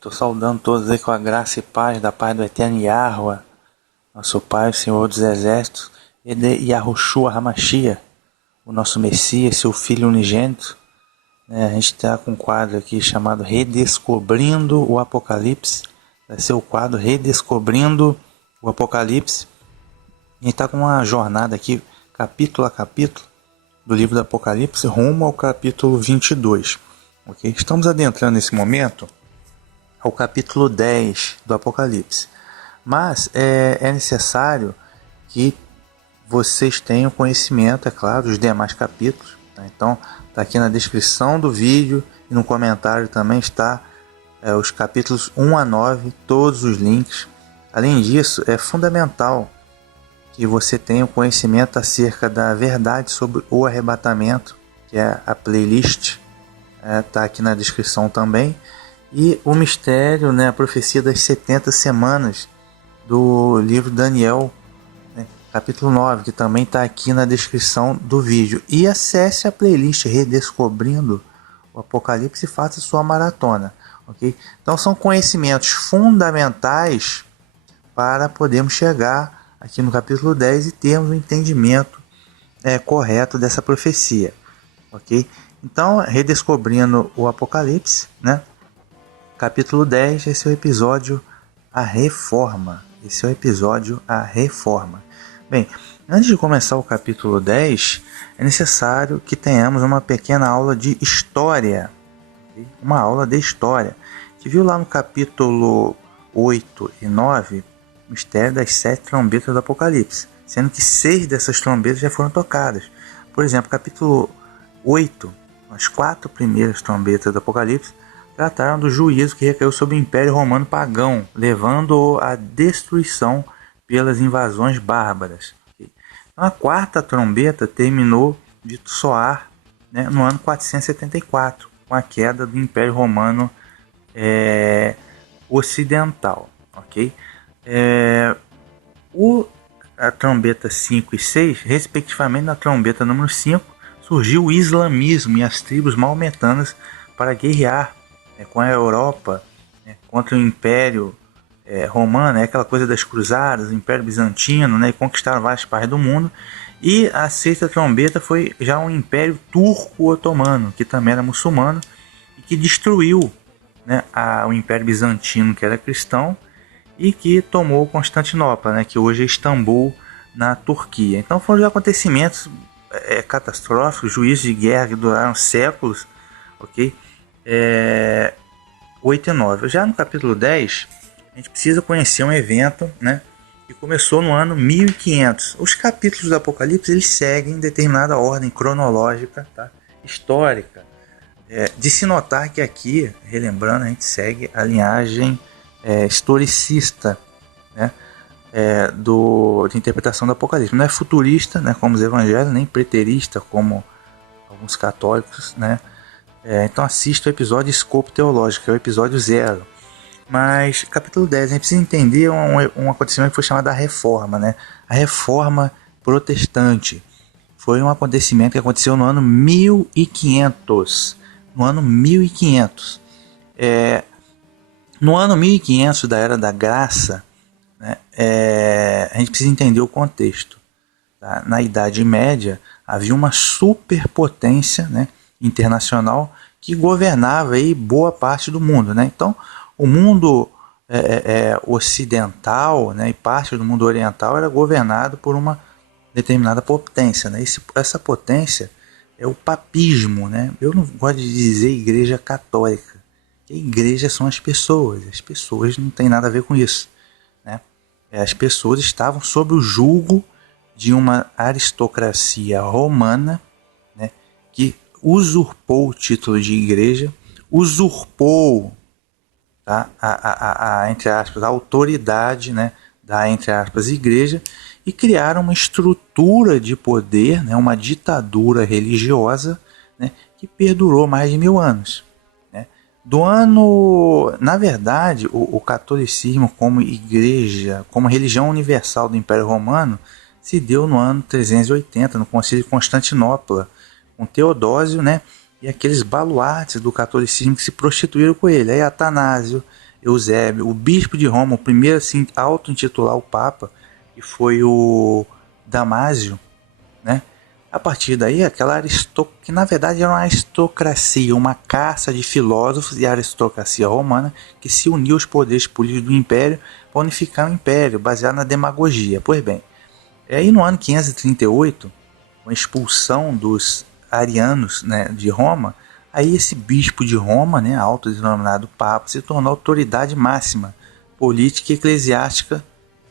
Estou saudando todos aí com a graça e paz da paz do Eterno Yahweh, nosso Pai, o Senhor dos Exércitos, e de Yahushua Hamashia, o nosso Messias, seu Filho unigênito. A gente está com um quadro aqui chamado Redescobrindo o Apocalipse. Vai ser o quadro Redescobrindo o Apocalipse. A gente está com uma jornada aqui, capítulo a capítulo, do livro do Apocalipse, rumo ao capítulo 22. Okay? Estamos adentrando nesse momento ao capítulo 10 do Apocalipse. Mas é necessário que vocês tenham conhecimento, é claro, dos demais capítulos. Tá? Então, está aqui na descrição do vídeo e no comentário também está os capítulos 1 a 9, todos os links. Além disso, é fundamental que você tenha o conhecimento acerca da verdade sobre o arrebatamento, que é a playlist, está aqui na descrição também. E o mistério, a profecia das 70 semanas do livro Daniel, capítulo 9, que também está aqui na descrição do vídeo. E acesse a playlist Redescobrindo o Apocalipse e faça sua maratona. Okay? Então são conhecimentos fundamentais para podermos chegar aqui no capítulo 10 e termos um entendimento correto dessa profecia. Okay? Então, Redescobrindo o Apocalipse, capítulo 10, esse é o episódio A Reforma. Esse é o episódio A Reforma. Bem, antes de começar o capítulo 10, é necessário que tenhamos uma pequena aula de história. Uma aula de história. Que viu lá no capítulo 8 e 9, o mistério das 7 trombetas do Apocalipse. Sendo que 6 dessas trombetas já foram tocadas. Por exemplo, capítulo 8, as 4 primeiras trombetas do Apocalipse, trataram do juízo que recaiu sobre o Império Romano pagão, levando-o à destruição pelas invasões bárbaras. Então, a 4ª trombeta terminou de soar no ano 474, com a queda do Império Romano Ocidental. Okay? A trombeta 5 e 6, respectivamente, na trombeta número 5, surgiu o islamismo e as tribos maometanas para guerrear com a Europa contra o Império Romano, aquela coisa das cruzadas, o Império Bizantino, e conquistaram várias partes do mundo. E a 6ª trombeta foi já um Império Turco-Otomano, que também era muçulmano, e que destruiu o Império Bizantino, que era cristão, e que tomou Constantinopla, que hoje é Istambul, na Turquia. Então foram acontecimentos catastróficos, juízos de guerra que duraram séculos, ok? 8 e 9. Já no capítulo 10, a gente precisa conhecer um evento, que começou no ano 1500. Os capítulos do Apocalipse eles seguem determinada ordem cronológica, histórica. De se notar que aqui, relembrando, a gente segue a linhagem historicista, de interpretação do Apocalipse. Não é futurista, como os evangelhos, nem preterista, como alguns católicos, então assista o episódio Escopo Teológico, que é o episódio 0. Mas capítulo 10, a gente precisa entender um acontecimento que foi chamado a Reforma. A Reforma Protestante foi um acontecimento que aconteceu no ano 1500. No ano 1500. No ano 1500 da Era da Graça, a gente precisa entender o contexto. Tá? Na Idade Média, havia uma superpotência internacional que governava aí boa parte do mundo. Então, o mundo ocidental e parte do mundo oriental era governado por uma determinada potência. Essa potência é o papismo. Eu não gosto de dizer igreja católica. A igreja são as pessoas não têm nada a ver com isso. As pessoas estavam sob o jugo de uma aristocracia romana, que usurpou o título de igreja, usurpou entre aspas, a autoridade da, entre aspas, igreja, e criaram uma estrutura de poder, uma ditadura religiosa, que perdurou mais de 1000 anos. Na verdade, o catolicismo como igreja, como religião universal do Império Romano, se deu no ano 380, no Concílio de Constantinopla, com Teodósio, e aqueles baluartes do catolicismo que se prostituíram com ele. Aí Atanásio, Eusébio, o bispo de Roma, o primeiro assim, a auto-intitular o Papa, que foi o Damásio, né? A partir daí, aquela aristocracia, que na verdade era uma aristocracia, uma caça de filósofos e aristocracia romana que se uniu aos poderes políticos do Império para unificar o Império, baseado na demagogia. Pois bem, aí no ano 538, com a expulsão dos arianos, né, de Roma, aí esse bispo de Roma, né, autodenominado Papa, se tornou a autoridade máxima política e eclesiástica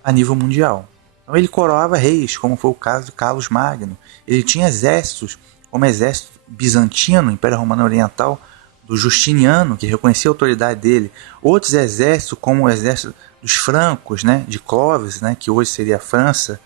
a nível mundial. Então ele coroava reis, como foi o caso de Carlos Magno. Ele tinha exércitos, como o exército bizantino, Império Romano Oriental, do Justiniano, que reconhecia a autoridade dele. Outros exércitos, como o exército dos francos, né, de Clovis, né, que hoje seria a França.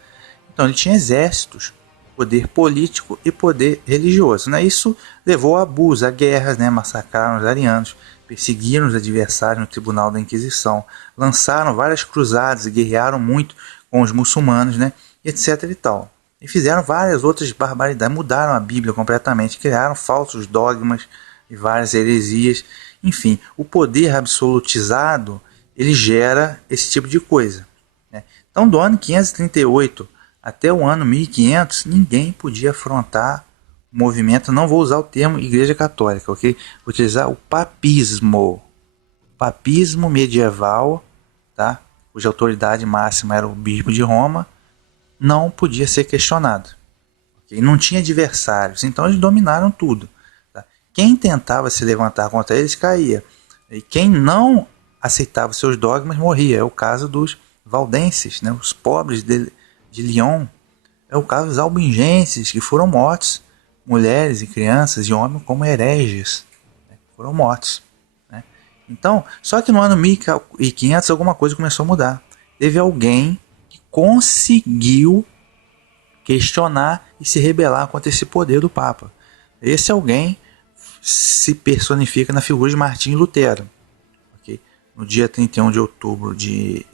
Então ele tinha exércitos, poder político e poder religioso. Né? Isso levou a abusos, a guerras, né? Massacraram os arianos, perseguiram os adversários no tribunal da Inquisição, lançaram várias cruzadas e guerrearam muito com os muçulmanos, né? Etc. e tal. E fizeram várias outras barbaridades, mudaram a Bíblia completamente, criaram falsos dogmas e várias heresias. Enfim, o poder absolutizado, ele gera esse tipo de coisa. Né? Então, do ano 538 até o ano 1500, ninguém podia afrontar o movimento, não vou usar o termo Igreja Católica, ok? Vou utilizar o papismo. Papismo medieval, tá? Cuja autoridade máxima era o bispo de Roma, não podia ser questionado. Okay? Não tinha adversários, então eles dominaram tudo. Tá? Quem tentava se levantar contra eles caía. E quem não aceitava seus dogmas morria. É o caso dos valdenses, né? Os pobres de Lyon. É o caso dos albigenses, que foram mortos. Mulheres e crianças e homens como hereges, né? Foram mortos. Né? Então, só que no ano 1500 alguma coisa começou a mudar. Teve alguém que conseguiu questionar e se rebelar contra esse poder do Papa. Esse alguém se personifica na figura de Martinho Lutero. Okay? No dia 31 de outubro de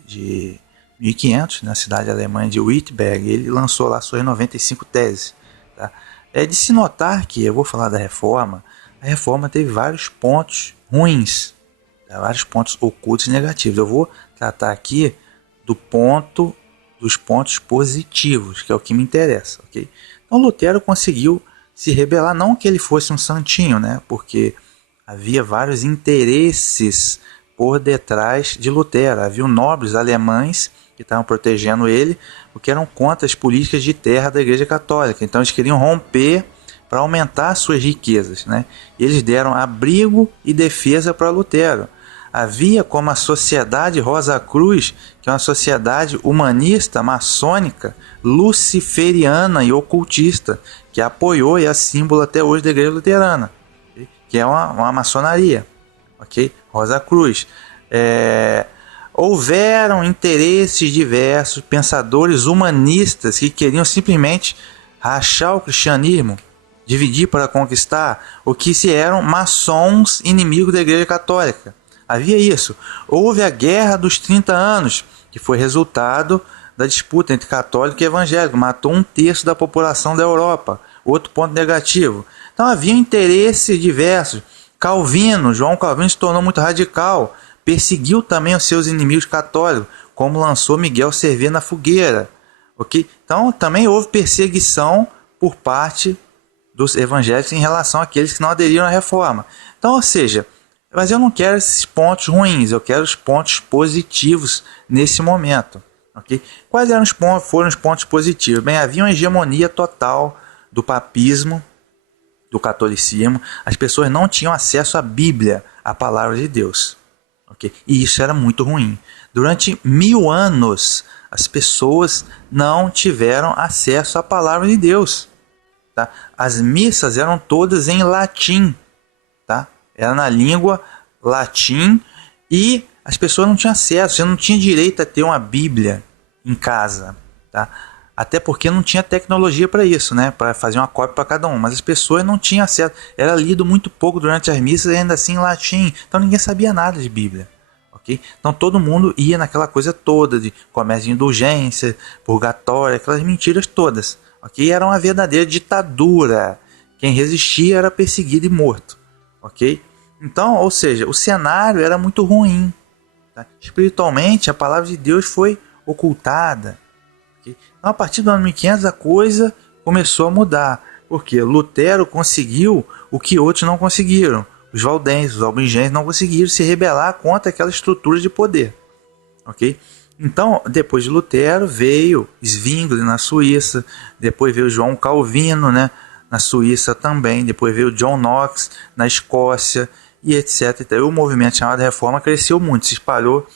1500, na cidade alemã de Wittenberg, ele lançou lá suas 95 teses. Tá? É de se notar que, eu vou falar da reforma, a reforma teve vários pontos ruins, tá? Vários pontos ocultos e negativos. Eu vou tratar aqui dos pontos positivos, que é o que me interessa. Okay? Então Lutero conseguiu se rebelar, não que ele fosse um santinho, né? Porque havia vários interesses por detrás de Lutero. Havia nobres alemães que estavam protegendo ele, porque eram contra as políticas de terra da Igreja Católica. Então eles queriam romper para aumentar suas riquezas. Né? Eles deram abrigo e defesa para Lutero. Havia como a Sociedade Rosa Cruz, que é uma sociedade humanista, maçônica, luciferiana e ocultista, que apoiou e é símbolo até hoje da Igreja Luterana, que é uma maçonaria. Okay? Rosa Cruz. Houveram interesses diversos, pensadores humanistas que queriam simplesmente rachar o cristianismo, dividir para conquistar, o que se eram maçons inimigos da Igreja Católica. Havia isso. Houve a Guerra dos 30 Anos, que foi resultado da disputa entre católico e evangélico. Matou 1/3 da população da Europa. Outro ponto negativo. Então havia interesses diversos. João Calvino se tornou muito radical. Perseguiu também os seus inimigos católicos, como lançou Miguel Servet na fogueira. Okay? Então também houve perseguição por parte dos evangélicos em relação àqueles que não aderiram à reforma. Então, ou seja, mas eu não quero esses pontos ruins, eu quero os pontos positivos nesse momento. Okay? Quais foram os pontos positivos? Bem, havia uma hegemonia total do papismo, do catolicismo. As pessoas não tinham acesso à Bíblia, à palavra de Deus. Okay? E isso era muito ruim. Durante 1000 anos, as pessoas não tiveram acesso à palavra de Deus. Tá? As missas eram todas em latim. Tá? Era na língua latim e as pessoas não tinham acesso. Você não tinha direito a ter uma Bíblia em casa. Tá? Até porque não tinha tecnologia para isso, né? Para fazer uma cópia para cada um. Mas as pessoas não tinham acesso. Era lido muito pouco durante as missas e ainda assim em latim. Então ninguém sabia nada de Bíblia. Okay? Então todo mundo ia naquela coisa toda de comércio de indulgência, purgatório, aquelas mentiras todas. Okay? Era uma verdadeira ditadura. Quem resistia era perseguido e morto. Okay? Então, ou seja, o cenário era muito ruim. Tá? Espiritualmente, a palavra de Deus foi ocultada. Okay? Então, a partir do ano 1500, a coisa começou a mudar. Porque Lutero conseguiu o que outros não conseguiram. Os valdenses, os albigenses não conseguiram se rebelar contra aquela estrutura de poder. Ok? Então, depois de Lutero, veio Zwingli na Suíça, depois veio João Calvino, né, na Suíça também, depois veio John Knox na Escócia, e etc. Então, o movimento chamado Reforma cresceu muito, se espalhou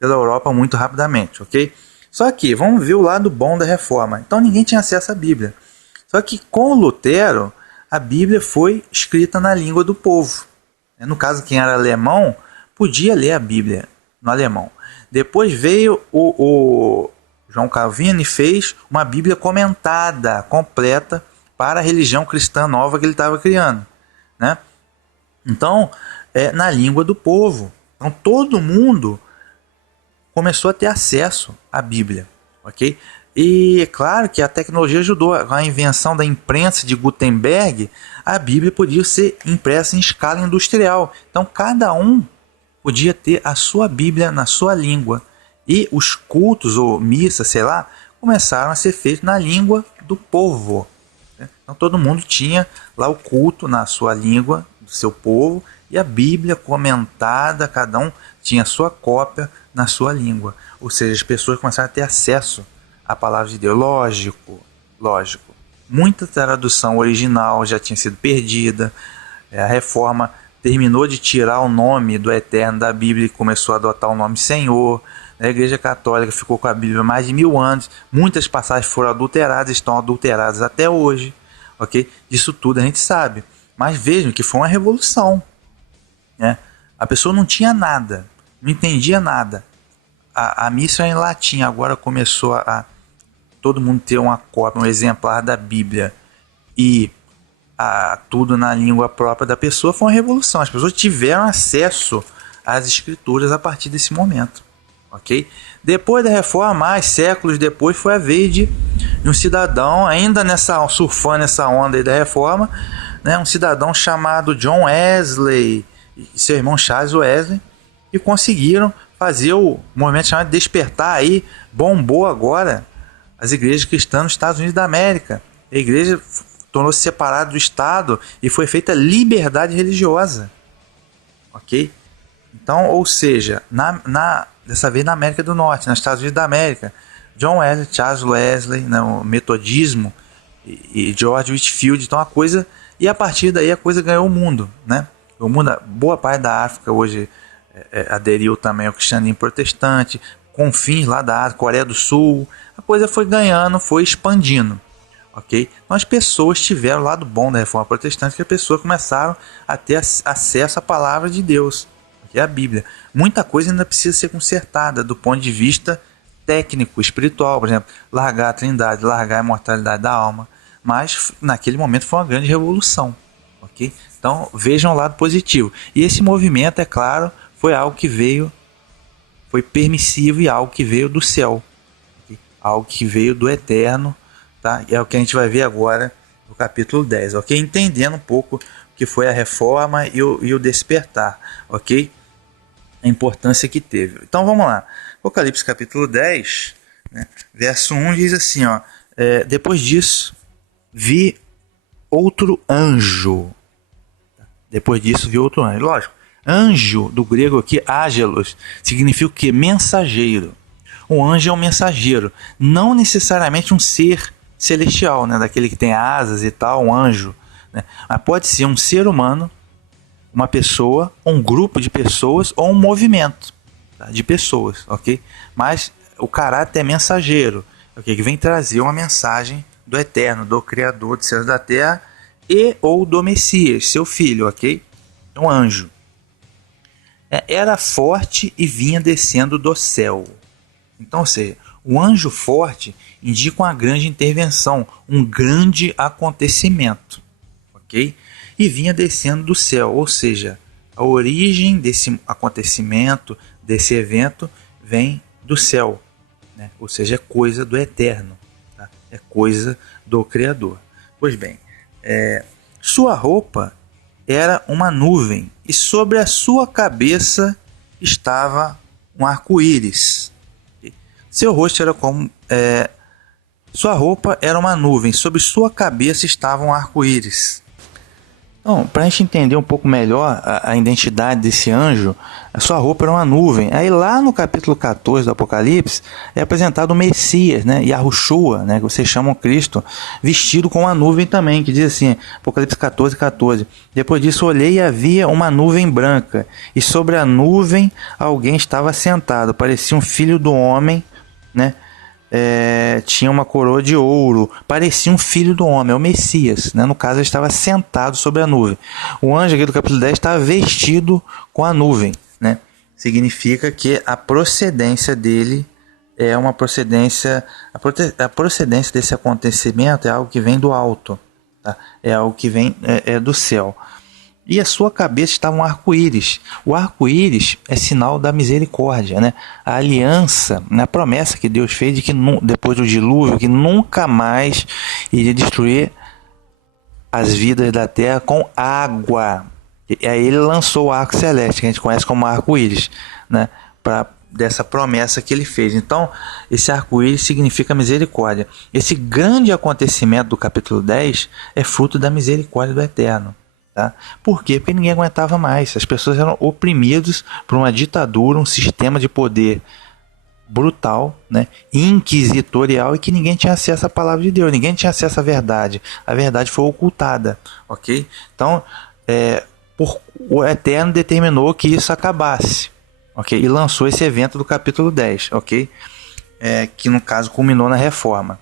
pela Europa muito rapidamente. Ok? Só que, vamos ver o lado bom da Reforma. Então, ninguém tinha acesso à Bíblia. Só que com Lutero, a Bíblia foi escrita na língua do povo. No caso, quem era alemão podia ler a Bíblia no alemão. Depois veio o João Calvino e fez uma Bíblia comentada, completa, para a religião cristã nova que ele estava criando. Né? Então, na língua do povo. Então, todo mundo começou a ter acesso à Bíblia. Ok? E é claro que a tecnologia ajudou. A invenção da imprensa de Gutenberg, a Bíblia podia ser impressa em escala industrial. Então, cada um podia ter a sua Bíblia na sua língua. E os cultos, ou missa, sei lá, começaram a ser feitos na língua do povo. Então, todo mundo tinha lá o culto na sua língua, do seu povo, e a Bíblia comentada, cada um tinha a sua cópia na sua língua. Ou seja, as pessoas começaram a ter acesso a palavra de Deus. Lógico. Muita tradução original já tinha sido perdida. A Reforma terminou de tirar o nome do Eterno da Bíblia e começou a adotar o nome Senhor. A Igreja Católica ficou com a Bíblia mais de 1000 anos. Muitas passagens foram adulteradas, estão adulteradas até hoje. Okay? Disso tudo a gente sabe. Mas vejam que foi uma revolução. Né? A pessoa não tinha nada, não entendia nada. A missa era em latim, agora começou a todo mundo ter uma cópia, um exemplar da Bíblia e tudo na língua própria da pessoa. Foi uma revolução. As pessoas tiveram acesso às escrituras a partir desse momento. Ok? Depois da Reforma, mais séculos depois, foi a vez de um cidadão, ainda surfando nessa onda aí da Reforma, né, um cidadão chamado John Wesley e seu irmão Charles Wesley, que conseguiram fazer o movimento chamado Despertar aí, bombou agora as igrejas cristãs nos Estados Unidos da América. A igreja tornou-se separada do Estado e foi feita liberdade religiosa. Ok? Então, ou seja, dessa vez na América do Norte, nos Estados Unidos da América, John Wesley, Charles Wesley, né, o metodismo e George Whitefield, então a coisa, e a partir daí a coisa ganhou o mundo, né? O mundo, boa parte da África hoje aderiu também ao cristianismo protestante, confins lá da Ásia, Coreia do Sul, a coisa foi ganhando, foi expandindo. Okay? Então as pessoas tiveram o lado bom da Reforma Protestante, que as pessoas começaram a ter acesso à palavra de Deus, que é a Bíblia. Muita coisa ainda precisa ser consertada do ponto de vista técnico, espiritual, por exemplo, largar a trindade, largar a imortalidade da alma, mas naquele momento foi uma grande revolução. Okay? Então vejam o lado positivo. E esse movimento, é claro, foi algo que veio, foi permissivo e algo que veio do céu, okay? Algo que veio do eterno. Tá? É o que a gente vai ver agora no capítulo 10, ok? Entendendo um pouco o que foi a reforma e o despertar, ok? A importância que teve. Então vamos lá. Apocalipse capítulo 10, né? Verso 1 diz assim, ó, depois disso vi outro anjo. Depois disso vi outro anjo. Lógico, anjo do grego aqui, angelos, significa o quê? Mensageiro. O anjo é um mensageiro, não necessariamente um ser celestial, né? Daquele que tem asas e tal, um anjo, né? Mas pode ser um ser humano, uma pessoa, um grupo de pessoas ou um movimento, tá? De pessoas, ok? Mas o caráter é mensageiro, okay? Que vem trazer uma mensagem do Eterno, do Criador dos céus e da terra e ou do Messias, seu filho, ok? Um anjo. Era forte e vinha descendo do céu. Então, ou seja, o anjo forte indica uma grande intervenção, um grande acontecimento, ok? E vinha descendo do céu, ou seja, a origem desse acontecimento, desse evento, vem do céu, né? Ou seja, é coisa do Eterno, tá? É coisa do Criador. Pois bem, sua roupa era uma nuvem e sobre a sua cabeça estava um arco-íris. Seu rosto era como... sua roupa era uma nuvem, sobre sua cabeça estava um arco-íris. Então, para a gente entender um pouco melhor a identidade desse anjo, a sua roupa era uma nuvem. Aí lá no capítulo 14 do Apocalipse é apresentado o Messias, né? Yahushua, né? Que vocês chamam Cristo, vestido com uma nuvem também, que diz assim, Apocalipse 14, 14. Depois disso olhei e havia uma nuvem branca, e sobre a nuvem alguém estava sentado, parecia um filho do homem, né? Tinha uma coroa de ouro, parecia um filho do homem, é o Messias, né? No caso ele estava sentado sobre a nuvem. O anjo aqui do capítulo 10 estava vestido com a nuvem, né? Significa que a procedência dele é uma procedência, a procedência desse acontecimento é algo que vem do alto, tá? É algo que vem do céu. E a sua cabeça estava um arco-íris. O arco-íris é sinal da misericórdia, né? A aliança, a promessa que Deus fez de que depois do dilúvio, que nunca mais iria destruir as vidas da terra com água. E aí ele lançou o arco celeste, que a gente conhece como arco-íris, né? Dessa promessa que ele fez. Então, esse arco-íris significa misericórdia. Esse grande acontecimento do capítulo 10 é fruto da misericórdia do Eterno. Tá? Por quê? Porque ninguém aguentava mais. As pessoas eram oprimidas por uma ditadura, um sistema de poder brutal, né? Inquisitorial, e que ninguém tinha acesso à palavra de Deus, ninguém tinha acesso à verdade. A verdade foi ocultada, ok? Então, o Eterno determinou que isso acabasse, ok? E lançou esse evento do capítulo 10, ok? Que no caso culminou na reforma.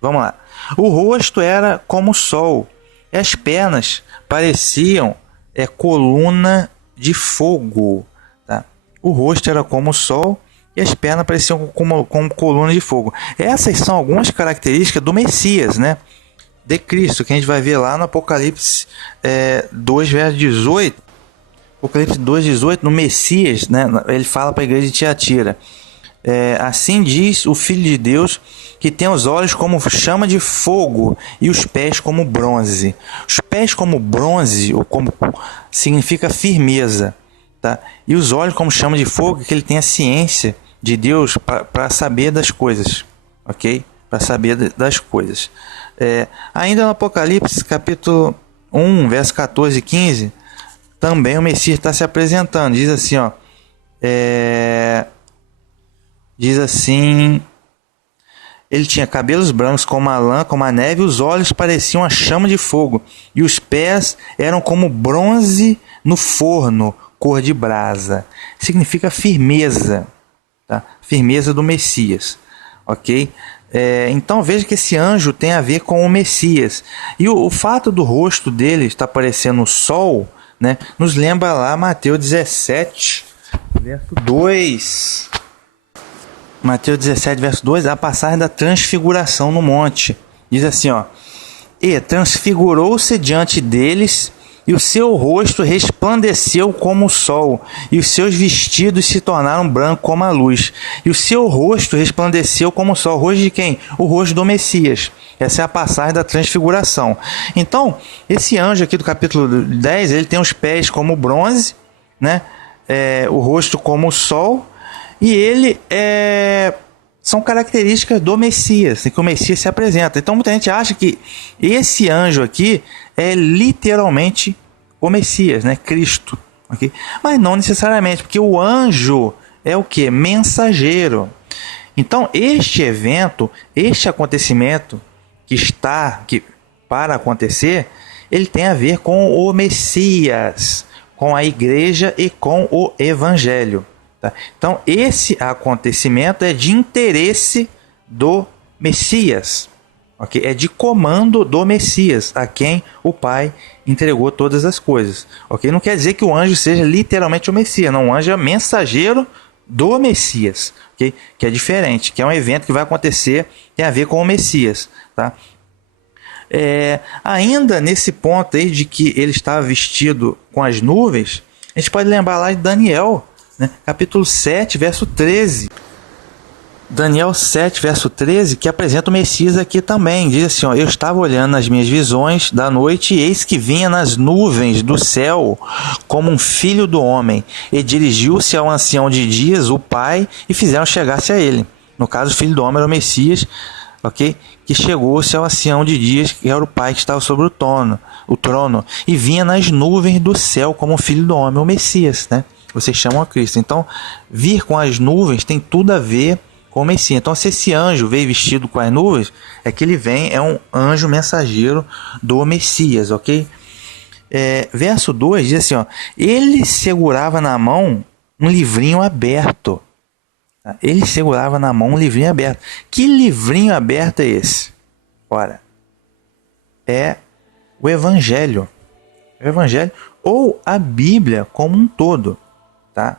Vamos lá. O rosto era como o sol, e as pernas pareciam coluna de fogo. Tá? O rosto era como o sol e as pernas pareciam como coluna de fogo. Essas são algumas características do Messias, né? De Cristo, que a gente vai ver lá no Apocalipse 2, verso 18. Apocalipse 2, 18, no Messias, né? Ele fala para a igreja de Tiatira. Assim diz o Filho de Deus, que tem os olhos como chama de fogo e os pés como bronze. Os pés como bronze, ou como significa firmeza, tá? E os olhos como chama de fogo, que ele tem a ciência de Deus para saber das coisas, ok? Para saber das coisas. Ainda no Apocalipse, capítulo 1, verso 14 e 15, também o Messias está se apresentando. Diz assim, ó... Diz assim, ele tinha cabelos brancos como a lã, como a neve, e os olhos pareciam a chama de fogo, e os pés eram como bronze no forno, cor de brasa. Significa firmeza, tá? Firmeza do Messias, ok? Então veja que esse anjo tem a ver com o Messias. E o fato do rosto dele estar parecendo o sol, né, nos lembra lá Mateus 17, verso 2... Mateus 17, verso 2, a passagem da transfiguração no monte. Diz assim, ó: E transfigurou-se diante deles, e o seu rosto resplandeceu como o sol, e os seus vestidos se tornaram brancos como a luz. E o seu rosto resplandeceu como o sol. O rosto de quem? O rosto do Messias. Essa é a passagem da transfiguração. Então, esse anjo aqui do capítulo 10, ele tem os pés como bronze, né? O rosto como o sol, e ele são características do Messias, que o Messias se apresenta. Então muita gente acha que esse anjo aqui é literalmente o Messias, né? Cristo, okay? Mas não necessariamente, porque o anjo é o que? Mensageiro. Então este evento, este acontecimento que para acontecer, ele tem a ver com o Messias, com a igreja e com o evangelho. Tá? Então esse acontecimento é de interesse do Messias, okay? É de comando do Messias, a quem o Pai entregou todas as coisas, okay? Não quer dizer que o anjo seja literalmente o Messias, não, o anjo é mensageiro do Messias, okay? Que é diferente, que é um evento que vai acontecer, tem a ver com o Messias, tá? Ainda nesse ponto aí de que ele estava vestido com as nuvens, a gente pode lembrar lá de Daniel, né? Capítulo 7, verso 13. Daniel 7, verso 13, que apresenta o Messias aqui também. Diz assim, ó, eu estava olhando nas minhas visões da noite e eis que vinha nas nuvens do céu como um filho do homem. E dirigiu-se ao ancião de dias, o Pai, e fizeram chegar-se a ele. No caso, o filho do homem era o Messias, ok? Que chegou-se ao ancião de dias, que era o Pai que estava sobre o trono. E vinha nas nuvens do céu como um filho do homem, o Messias, né? Vocês chamam a Cristo. Então, vir com as nuvens tem tudo a ver com o Messias. Então, se esse anjo veio vestido com as nuvens, é que ele vem, é um anjo mensageiro do Messias, ok? Verso 2 diz assim, ó, ele segurava na mão um livrinho aberto. Ele segurava na mão um livrinho aberto. Que livrinho aberto é esse? Ora, é o Evangelho. O Evangelho ou a Bíblia como um todo, tá?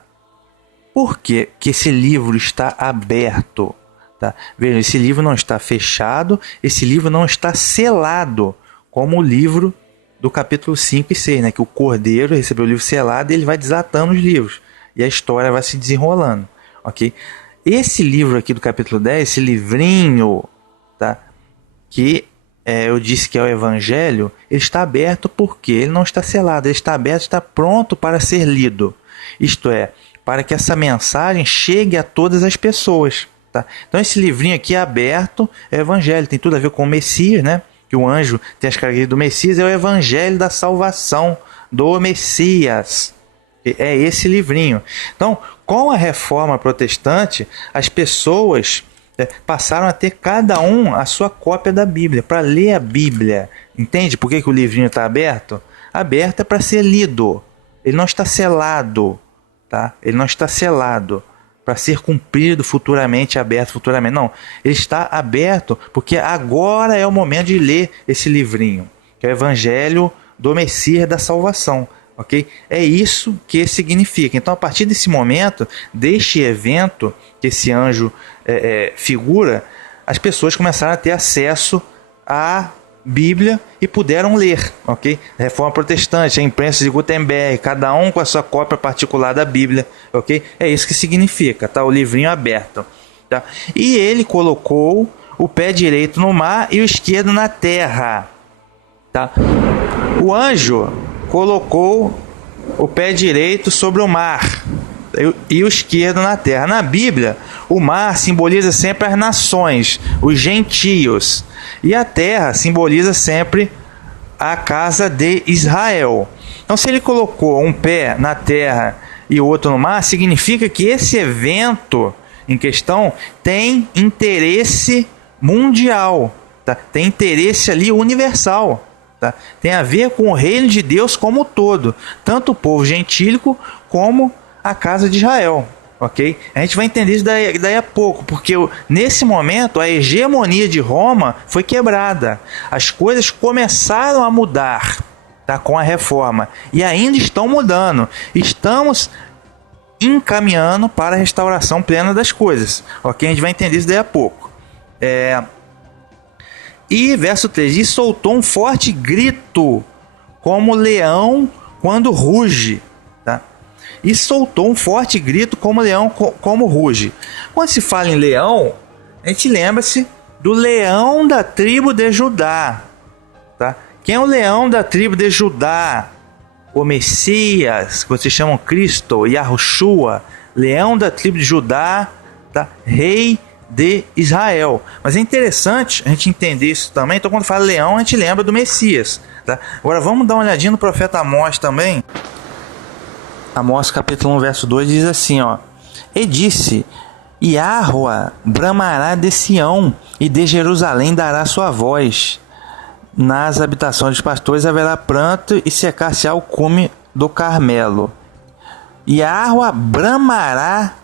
Por que esse livro está aberto? Tá? Veja, esse livro não está fechado, esse livro não está selado, como o livro do capítulo 5 e 6, né? Que o Cordeiro recebeu o livro selado e ele vai desatando os livros. E a história vai se desenrolando. Okay? Esse livro aqui do capítulo 10, esse livrinho, tá? Que eu disse que é o Evangelho, ele está aberto porque ele não está selado, ele está aberto, está pronto para ser lido. Isto é, para que essa mensagem chegue a todas as pessoas. Tá? Então esse livrinho aqui é aberto, é o Evangelho, tem tudo a ver com o Messias, né? Que o anjo tem as características do Messias, é o Evangelho da salvação do Messias. É esse livrinho. Então, com a reforma protestante, as pessoas passaram a ter cada um a sua cópia da Bíblia, para ler a Bíblia. Entende por que o livrinho está aberto? Aberto é para ser lido. Ele não está selado. Tá? Ele não está selado para ser cumprido futuramente, aberto futuramente. Não, ele está aberto porque agora é o momento de ler esse livrinho, que é o Evangelho do Messias da salvação. Okay? É isso que significa. Então, a partir desse momento, deste evento que esse anjo figura, as pessoas começaram a ter acesso à Bíblia e puderam ler, ok? Reforma protestante, a imprensa de Gutenberg, cada um com a sua cópia particular da Bíblia, ok? É isso que significa, tá? O livrinho aberto, tá? E ele colocou o pé direito no mar e o esquerdo na terra, tá? O anjo colocou o pé direito sobre o mar e o esquerdo na terra. Na Bíblia, o mar simboliza sempre as nações, os gentios, e a terra simboliza sempre a casa de Israel. Então, se ele colocou um pé na terra e o outro no mar, significa que esse evento em questão tem interesse mundial, tá? Tem interesse ali universal. Tá? Tem a ver com o reino de Deus como um todo, tanto o povo gentílico como a casa de Israel, ok? A gente vai entender isso daí a pouco, porque nesse momento a hegemonia de Roma foi quebrada, as coisas começaram a mudar, tá? Com a reforma, e ainda estão mudando, estamos encaminhando para a restauração plena das coisas, ok? A gente vai entender isso daí a pouco. E verso 3, e soltou um forte grito, como leão quando ruge. Tá? E soltou um forte grito, como leão como ruge. Quando se fala em leão, a gente lembra-se do leão da tribo de Judá. Tá? Quem é o leão da tribo de Judá? O Messias, que vocês chamam Cristo, Yahushua, leão da tribo de Judá, tá? Rei de Israel. Mas é interessante a gente entender isso também. Então, quando fala leão, a gente lembra do Messias, tá? Agora vamos dar uma olhadinha no profeta Amós também. Amós capítulo 1 verso 2 diz assim, ó: e disse, Yahua bramará de Sião, e de Jerusalém dará sua voz. Nas habitações dos pastores haverá pranto, e secar-se-á o cume do Carmelo. Yahua bramará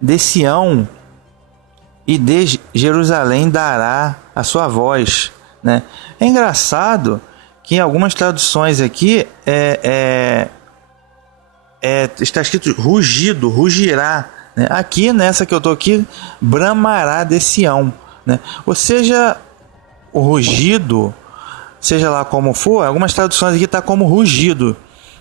de Sião, e de Jerusalém dará a sua voz, né? É engraçado que em algumas traduções aqui está escrito rugido, rugirá, né? Aqui nessa que eu estou aqui, bramará de Sião, né? Ou seja, o rugido, seja lá como for, algumas traduções aqui está como rugido,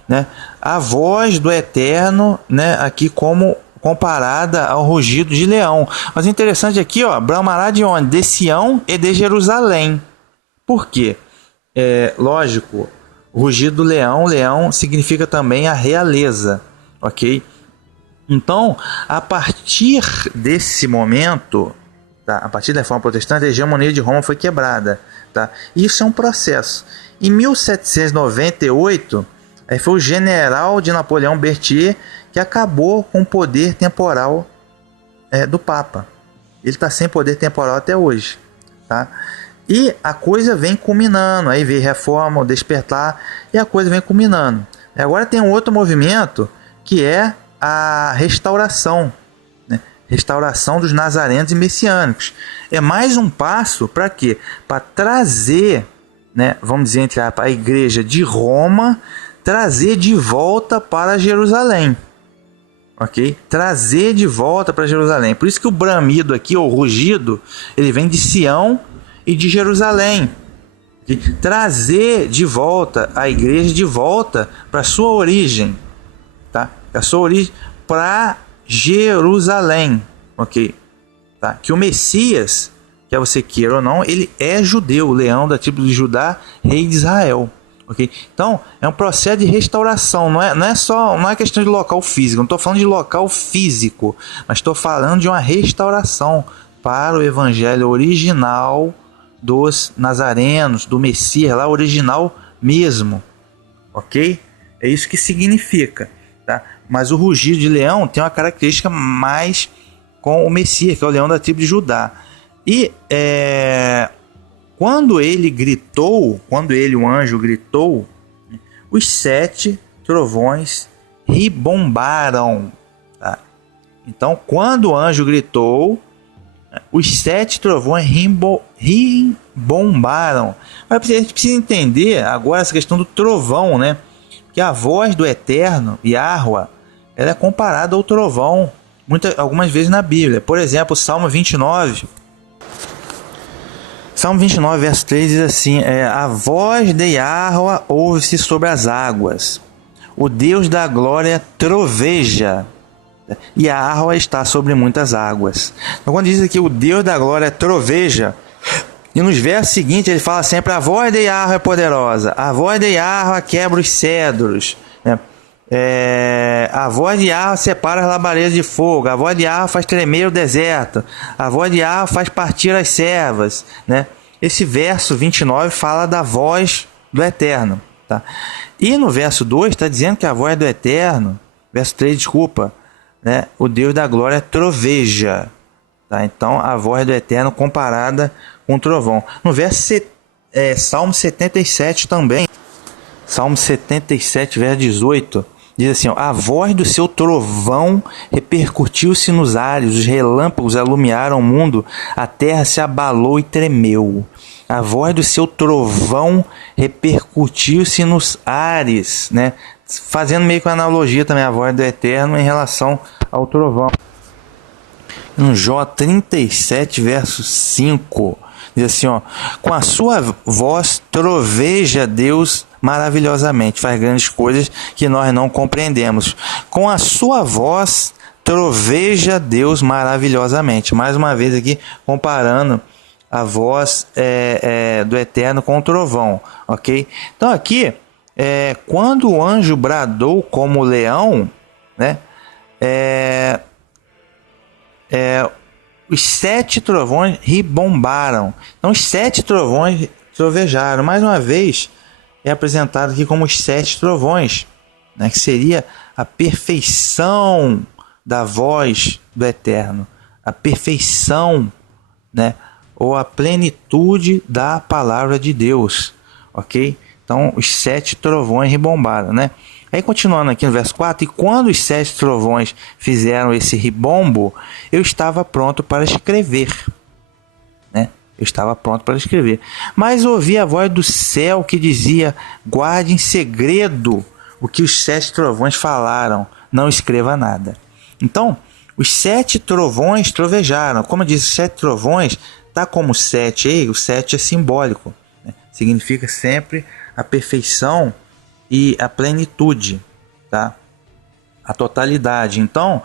né? A voz do Eterno, né? Aqui como comparada ao rugido de leão. Mas o interessante aqui, ó, bramará de onde? De Sião e de Jerusalém. Por quê? Lógico, o rugido do leão, leão significa também a realeza, ok? Então, a partir desse momento, tá? A partir da Reforma Protestante, a hegemonia de Roma foi quebrada. Tá? Isso é um processo. Em 1798, aí foi o general de Napoleão Berthier que acabou com o poder temporal do Papa. Ele está sem poder temporal até hoje. Tá? E a coisa vem culminando. Aí veio reforma, o despertar, e a coisa vem culminando. Agora tem um outro movimento que é a restauração. Restauração dos nazarenos e messiânicos. É mais um passo para quê? Para trazer, vamos dizer, entre a igreja de Roma, trazer de volta para Jerusalém. Ok? Trazer de volta para Jerusalém. Por isso que o bramido aqui, ou rugido, ele vem de Sião e de Jerusalém. Okay? Trazer de volta a igreja de volta para a sua origem. Tá? A sua origem para Jerusalém, ok? Tá? Que o Messias, quer você queira ou não, ele é judeu, leão da tribo de Judá, rei de Israel, ok? Então é um processo de restauração, não é questão de local físico, não estou falando de local físico, mas estou falando de uma restauração para o evangelho original dos nazarenos, do Messias, lá original mesmo, ok? É isso que significa. Tá? Mas o rugido de leão tem uma característica mais com o Messias, que é o leão da tribo de Judá. E quando o anjo gritou, os 7 trovões ribombaram. Tá? Então, quando o anjo gritou, os 7 trovões ribombaram. Mas a gente precisa entender agora essa questão do trovão, né? Que a voz do Eterno, Yahweh, ela é comparada ao trovão algumas vezes na Bíblia. Por exemplo, Salmo 29, verso 3 diz assim: a voz de Yahweh ouve-se sobre as águas, o Deus da glória troveja, e Yahweh está sobre muitas águas. Então, quando diz aqui o Deus da glória troveja, e nos versos seguintes ele fala sempre: a voz de Yahweh é poderosa, a voz de Yahweh quebra os cedros, a voz de Yahweh separa as labaredas de fogo, a voz de Yahweh faz tremer o deserto, a voz de Yahweh faz partir as servas. Esse verso 29 fala da voz do Eterno. Tá? E no verso 2 está dizendo que a voz do Eterno, verso 3, desculpa, o Deus da glória troveja. Tá? Então a voz do Eterno comparada com o trovão. No verso Salmo 77 também, Salmo 77, verso 18, diz assim: a voz do seu trovão repercutiu-se nos ares, os relâmpagos alumiaram o mundo, a terra se abalou e tremeu. A voz do seu trovão repercutiu-se nos ares, fazendo meio que uma analogia também a voz do Eterno em relação ao trovão. Em Jó 37, verso 5, diz assim: com a sua voz troveja Deus maravilhosamente, faz grandes coisas que nós não compreendemos. Com a sua voz troveja Deus maravilhosamente. Mais uma vez aqui comparando a voz do Eterno com o trovão, ok? Então aqui, quando o anjo bradou como leão, os 7 trovões ribombaram. Então os 7 trovões trovejaram. Mais uma vez é apresentado aqui como os 7 trovões, que seria a perfeição da voz do Eterno, a perfeição, ou a plenitude da palavra de Deus, ok? Então os 7 trovões ribombaram, Aí continuando aqui no verso 4, e quando os 7 trovões fizeram esse ribombo, eu estava pronto para escrever. Eu estava pronto para escrever. Mas ouvi a voz do céu que dizia: guarde em segredo o que os 7 trovões falaram, não escreva nada. Então, os 7 trovões trovejaram. Como eu disse, 7 trovões, tá como 7 aí, o 7 é simbólico. Significa sempre a perfeição e a plenitude, tá? A totalidade. Então,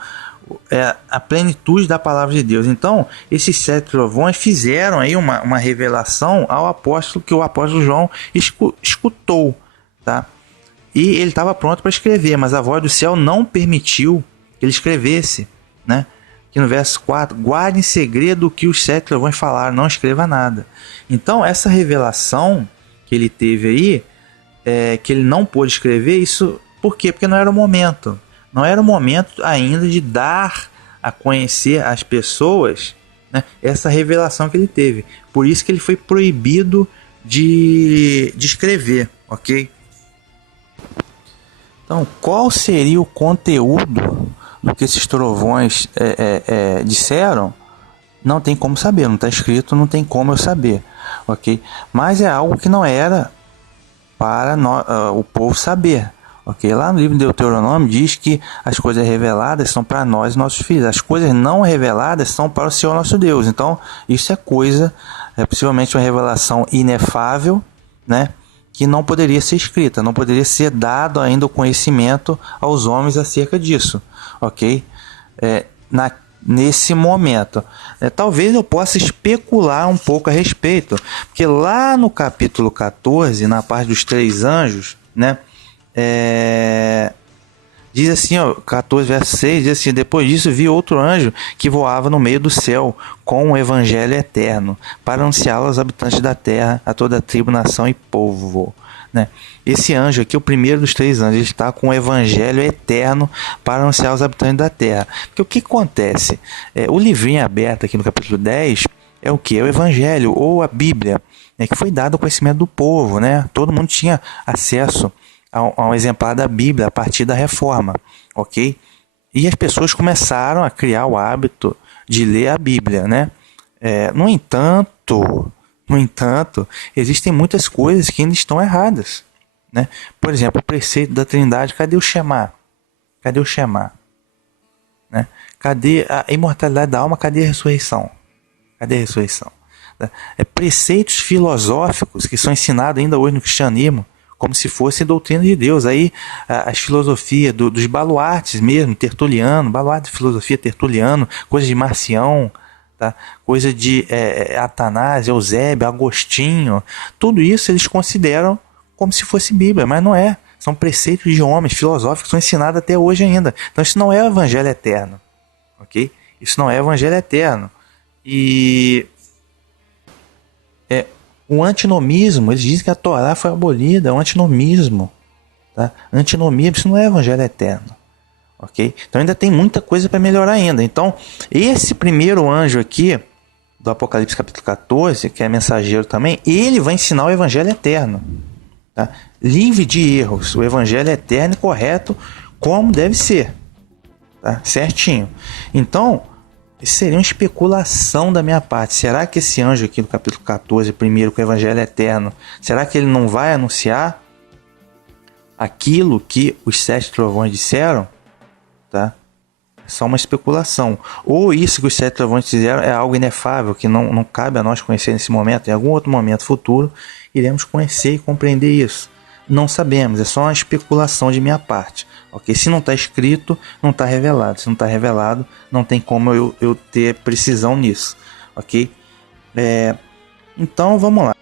a plenitude da palavra de Deus. Então, esses 7 trovões fizeram aí uma revelação ao apóstolo, que o apóstolo João escutou, tá? E ele estava pronto para escrever, mas a voz do céu não permitiu que ele escrevesse, né? Que no verso 4, guarde em segredo o que os 7 trovões falaram, não escreva nada. Então, essa revelação que ele teve aí, que ele não pôde escrever, isso por quê? Porque não era o momento. Não era o momento ainda de dar a conhecer às pessoas, né, essa revelação que ele teve. Por isso que ele foi proibido de escrever, ok? Então, qual seria o conteúdo do que esses trovões disseram? Não tem como saber, não está escrito, não tem como eu saber, ok? Mas é algo que não era para o povo saber, ok? Lá no livro de Deuteronômio diz que as coisas reveladas são para nós e nossos filhos, as coisas não reveladas são para o Senhor nosso Deus. Então, isso é possivelmente uma revelação inefável, né? Que não poderia ser escrita, não poderia ser dado ainda o conhecimento aos homens acerca disso, ok? Nesse momento, talvez eu possa especular um pouco a respeito, porque lá no capítulo 14, na parte dos 3 anjos, né, diz assim, ó, 14 verso 6, diz assim: depois disso vi outro anjo que voava no meio do céu com o evangelho eterno, para anunciá-lo aos habitantes da terra, a toda tribo, nação e povo, né? Esse anjo aqui, o primeiro dos 3 anjos, ele está com o evangelho eterno para anunciar aos habitantes da terra. Porque o que acontece? O livrinho aberto aqui no capítulo 10 é o que? É o evangelho, ou a Bíblia, né, que foi dado ao conhecimento do povo, né? Todo mundo tinha acesso a um exemplar da Bíblia a partir da Reforma, ok? E as pessoas começaram a criar o hábito de ler a Bíblia, né? No entanto, existem muitas coisas que ainda estão erradas, né? Por exemplo, o preceito da Trindade, cadê o Shema? Cadê o Shema? Né? Cadê a imortalidade da alma? Cadê a ressurreição? Cadê a ressurreição? Preceitos filosóficos que são ensinados ainda hoje no cristianismo, como se fosse doutrina de Deus. Aí as filosofias dos baluartes mesmo, Tertuliano, baluarte de filosofia Tertuliano, coisa de Marcião, tá? Coisa de Atanásio, Eusébio, Agostinho, tudo isso eles consideram como se fosse Bíblia, mas não é. São preceitos de homens filosóficos que são ensinados até hoje ainda. Então isso não é o evangelho eterno, ok? Isso não é o evangelho eterno. E o antinomismo, eles dizem que a Torá foi abolida, é um antinomismo, tá? Antinomismo, isso não é evangelho eterno, ok? Então ainda tem muita coisa para melhorar ainda. Então, esse primeiro anjo aqui, do Apocalipse capítulo 14, que é mensageiro também, ele vai ensinar o evangelho eterno, tá? Livre de erros, o evangelho eterno e correto, como deve ser, tá? Certinho. Então, isso seria uma especulação da minha parte. Será que esse anjo aqui do capítulo 14, primeiro, com o evangelho eterno, será que ele não vai anunciar aquilo que os 7 trovões disseram? Tá? É só uma especulação. Ou isso que os 7 trovões disseram é algo inefável, que não cabe a nós conhecer nesse momento. Em algum outro momento futuro, iremos conhecer e compreender isso. Não sabemos, é só uma especulação de minha parte. Okay? Se não está escrito, não está revelado. Se não está revelado, não tem como eu ter precisão nisso. Ok? Então, vamos lá.